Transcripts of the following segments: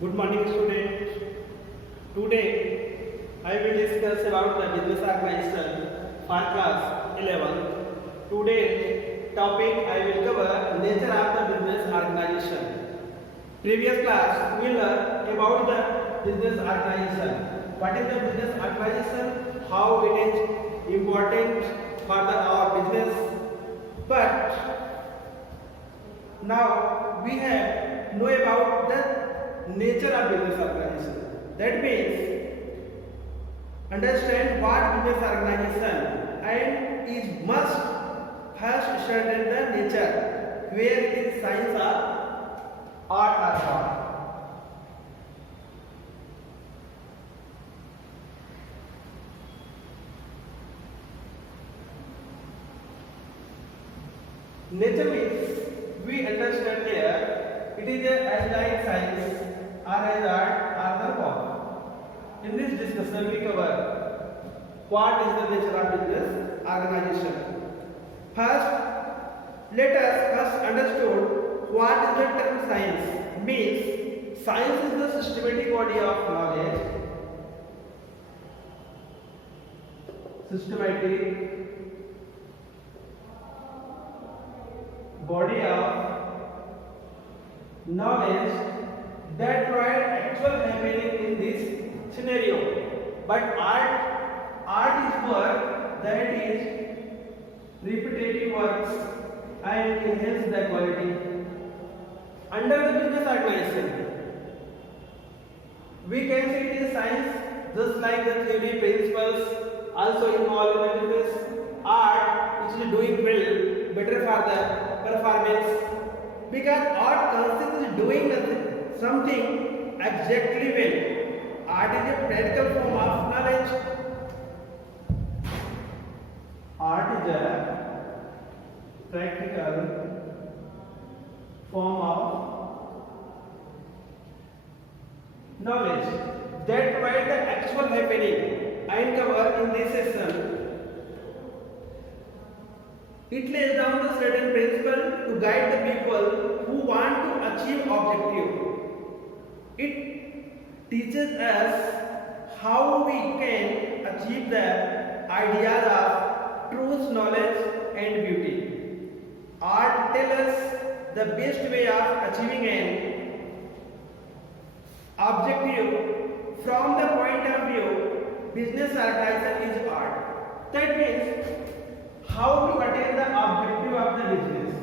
Good morning, students. Today I will discuss about the business organization for class 11. Today topic I will cover nature of the business organization. Previous class we learned about the business organization. What is the business organization? How it is important for our business. But now we have know about the nature of business organization. That means understand what business organization and is must first understand the nature, where it is science or art or not. Nature means we understand here it is as like science or as art or the form. In this discussion we cover what is the nature of business organization. First, let us first understood what is the term science means. Science is the systematic body of knowledge. Systematic body of knowledge that provide actual happening in this scenario. But art is work that is repetitive works and enhance the quality. Under the business organization, we can see it is science, just like the theory principles also involved in the business. Art which is doing well, better for the performance, because art consists of doing something exactly well. Art is a practical form of knowledge. Art is a practical form of knowledge that provides the actual happening and cover in this session. It lays down the certain principle to guide the people who want to achieve objective. It teaches us how we can achieve the ideas of truth, knowledge and beauty. Art tells us the best way of achieving an objective from the point of view. Business organization is art. That means how to attain the objective of the business.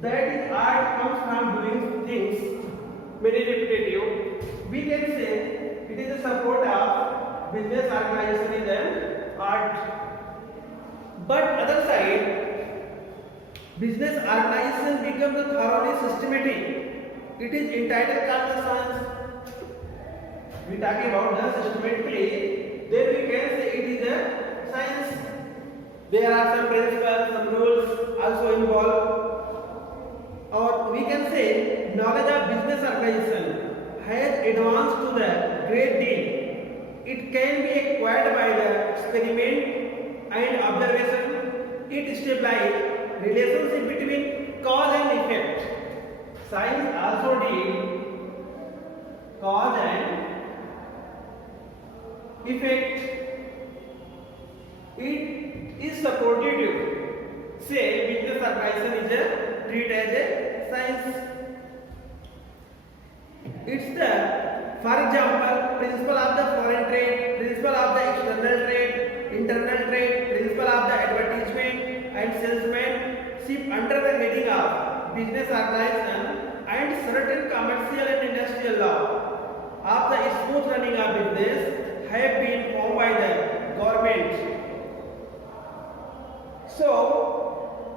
That is art comes from doing things very repetitive. We can say it is a support of business organization is an art. But other side, business organization becomes thoroughly systematic. It is entitled called the science. We talking about the systematically. Then we can say it is a science. There are some principles, some rules also involved. Or we can say knowledge of business organization has advanced to the great deal. It can be acquired by the experiment and observation. It establishes relationship between cause and effect. Science also deals cause and effect. It is supportive. Say business organization is a treated as a science. It's the, for example, principle of the foreign trade, principle of the external trade, internal trade, principle of the advertisement and salesmanship under the heading of business organization, and certain commercial and industrial law of the smooth running of business have been formed by the government. So,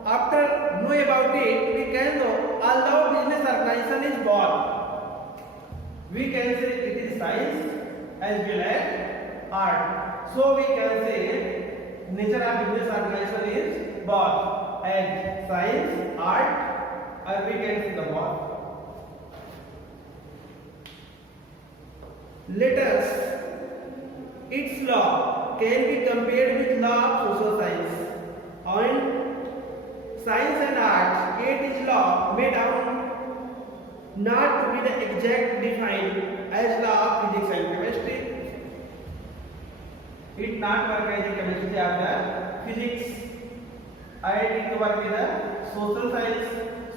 after know about it, we can know although business organization is born, we can say it is science as well as art. So, we can say nature of business organization is born as science, art, or we can say the born. Let us, its law can be compared with law of social science. On science and arts, it is law made down not to be the exact defined as law of physics and chemistry. It not work as a chemistry of the physics, and it work with the social science.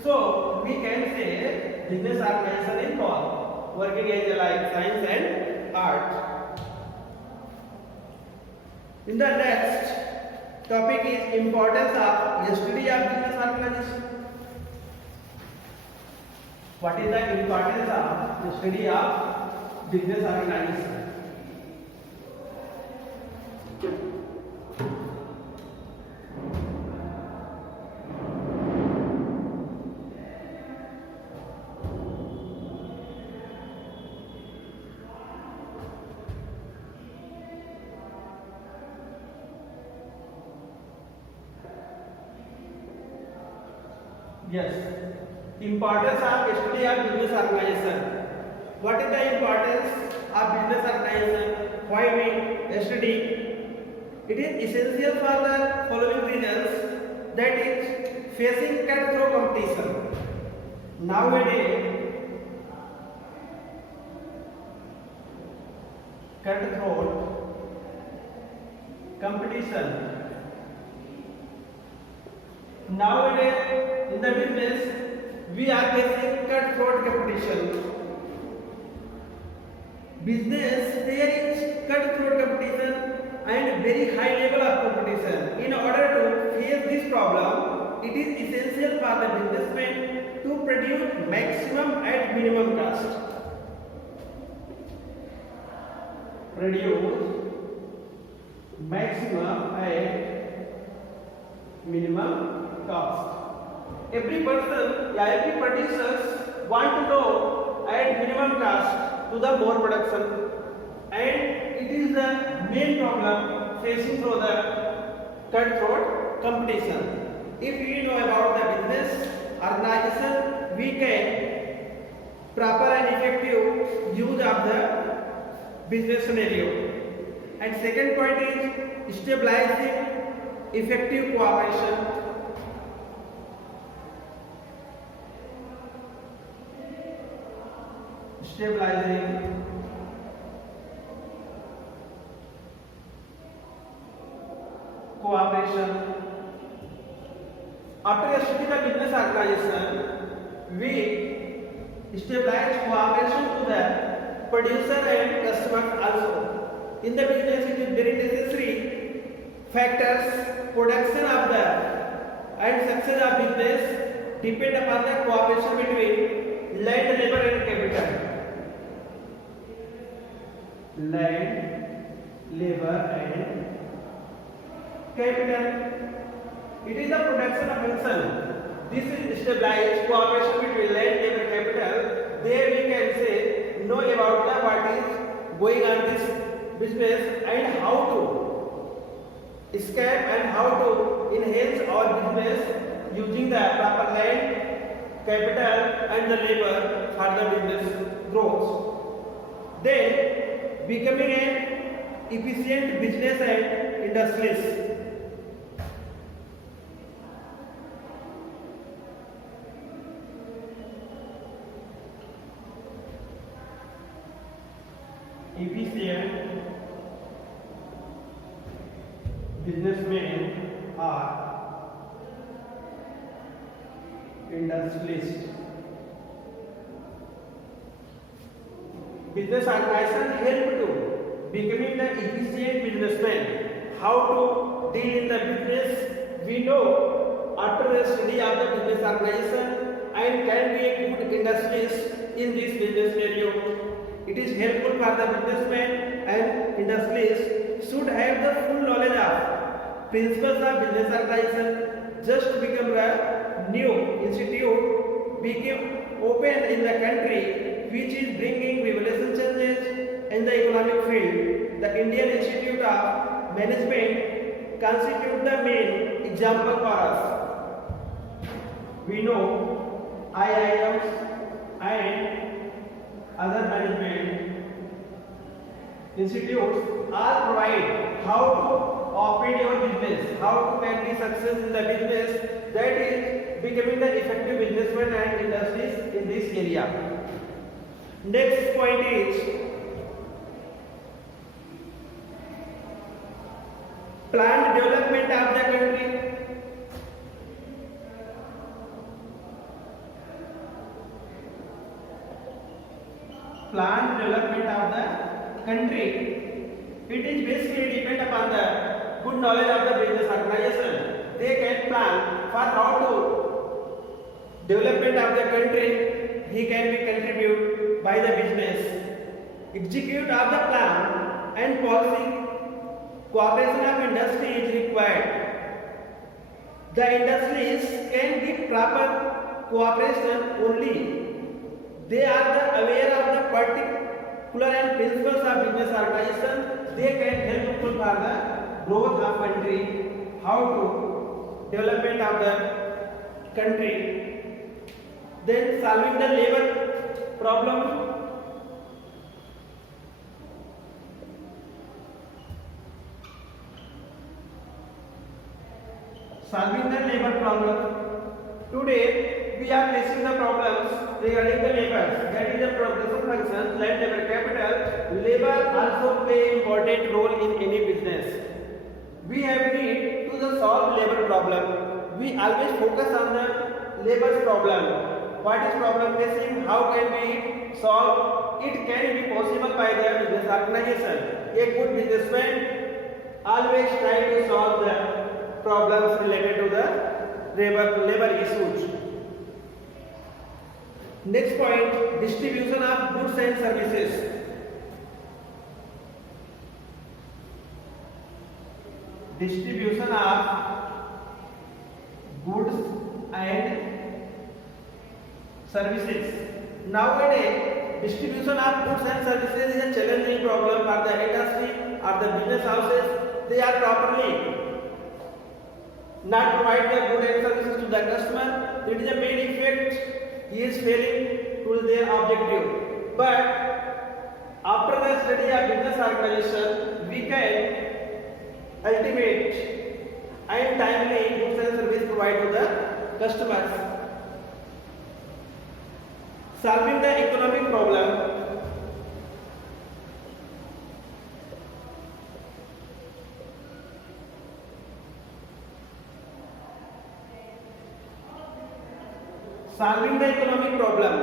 So we can say business organization is called working as a like science and art. In the next topic is importance of study of business organization. What is the importance of the study of business organization? Yes. Importance of study of business organization. What is the importance of business organization? Why we study? It is essential for the following reasons. That is facing cutthroat competition. Nowadays, cutthroat competition. Nowadays, in the business, we are facing cutthroat competition. Business, there is cutthroat competition and very high level of competition. In order to face this problem, it is essential for the businessman to produce maximum at minimum cost. Produce maximum at minimum cost. Every person, every producers want to know at minimum cost to the more production, and it is the main problem facing through the cutthroat competition. If we know about the business organization, we can proper and effective use of the business scenario. And second point is stabilizing effective cooperation. Stabilizing cooperation. After studying the business organization, we stabilize cooperation to the producer and customers also. In the business, it is very necessary factors production of the and success of business depend upon the cooperation between land, labor and capital. Land, labor and capital. It is the production of function. This is stabilized cooperation between land, labor, capital. There we can say know about the what is going on this business and how to escape and how to enhance our business using the proper land, capital and the labor for the business growth. Then becoming an efficient business and industrialist. Efficient businessmen are industrialists. Business organization help to becoming the efficient businessman. How to deal in the business? We know after the study of the business organization and can be a good industrialist in this business scenario. It is helpful for the businessman and industrialist should have the full knowledge of principles of business organization. Just become a new institute became open in the country which is bringing revolution changes in the economic field. The Indian Institute of Management constitute the main example for us. We know IIMs and other management institutes all provide how to operate your business, how to make the success in the business, that is becoming the effective businessman and industries in this area. Next point is planned development of the country. Planned development of the country. It is basically depend upon the good knowledge of the business organization. They can plan for how to development of the country. He can be contribute by the business. Execute of the plan and policy. Cooperation of industry is required. The industries can give proper cooperation only. They are aware of the particular and principles of business organization. They can help for the growth of country, how to development of the country. Then solving the labor problem. Solving the labor problem. Today we are facing the problems regarding the labor. That is the progressive function, land labor capital. Labor also play important role in any business. We have need to solve labor problem. We always focus on the labor's problem. What is problem facing? How can we solve? It can be possible by the business organization. A good businessman always try to solve the problems related to the labor issues. Next point, distribution of goods and services. Distribution of goods and services. Nowadays, distribution of goods and services is a challenging problem for the industry or the business houses. They are properly not provide the goods and services to the customer. It is a main effect. He is failing to their objective. But after the study of business organization, we can ultimate and timely goods and service provide to the customers. Solving the economic problem. Solving the economic problem.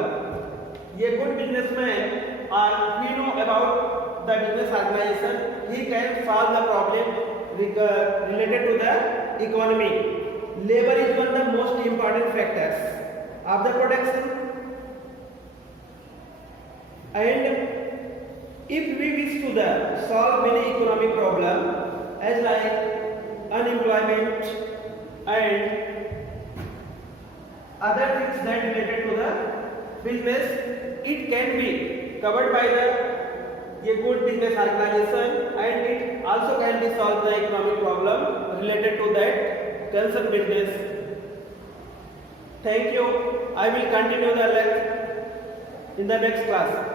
A good businessman or we know about the business organization, he can solve the problem related to the economy. Labor is one of the most important factors of the production. And if we wish to solve many economic problems as like unemployment and other things that related to the business, it can be covered by a good business organization, and it also can be solved the economic problem related to that concerned business. Thank you. I will continue the lecture in the next class.